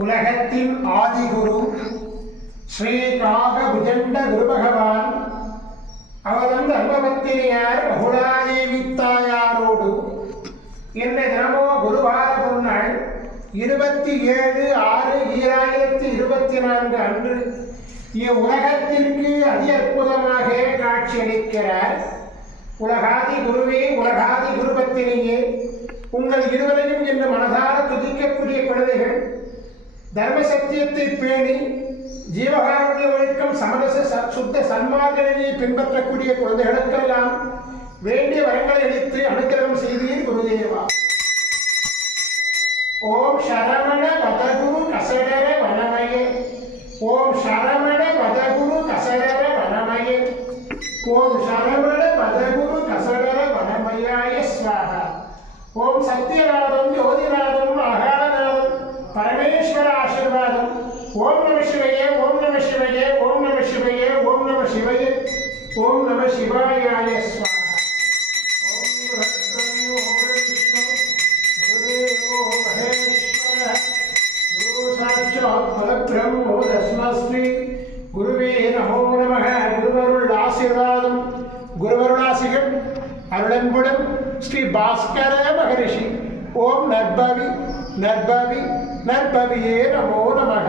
உலகத்தின் ஆதிகுரு ஸ்ரீ காகபுஜண்ட குரு பகவான் அவதம் தர்மபத்தினியார் பகுலாதேவித்தாயாரோடு என்ன தினமோ குருவார பொன்னாள் 27/6/2024 அன்று இவ்வுலகத்திற்கு அதி அற்புதமாக காட்சியளிக்கிறார். உலகாதி குருவே, உலகாதி குருபத்தினியே, உங்கள் இருவரையும் என்று மனதார துதிக்கக்கூடிய குழந்தைகள், தர்ம சத்தியத்தை பேணி ஜீவகாருண்ய ஒழுக்கம் சமரச சுத்த சன்மார்க்கத்தை பின்பற்றக்கூடிய குழந்தைகளுக்கெல்லாம் வேண்டிய வரங்களை அளித்து அனுக்கிரகம் செய்தீர் குருதேவா. ஓம் சரவண பதகுரு கசடர வனமயே, ஓம் சரவண பதகுரு கசடர வனமயே, ஓம் சரவண பதகுரு கசடர வனமயாய ஸ்வாஹா. ஓம் சத்யநாதம் ஜோதிநாதம் அகாலநாதம் பரமேஸ்வர ஆசீர்வாதம். ஓம் நம சிவயே, ஓம் நம சிவயே, ஓம் நம சிவயே, ஓம் நம சிவயே, ஓம் நம சிவாயாய ஸ்வாஹா. பரபிரம்மோ தஸ்மஸ்ரீ குருவே நமோ நமக. குருவருள் ஆசீர்வாதம், குருவருளாசிகள் அருளன்புடன் ஸ்ரீ பாஸ்கர மகரிஷி. ஓம் நற்பவி நற்பவி நற்பவியே நமோ நமக.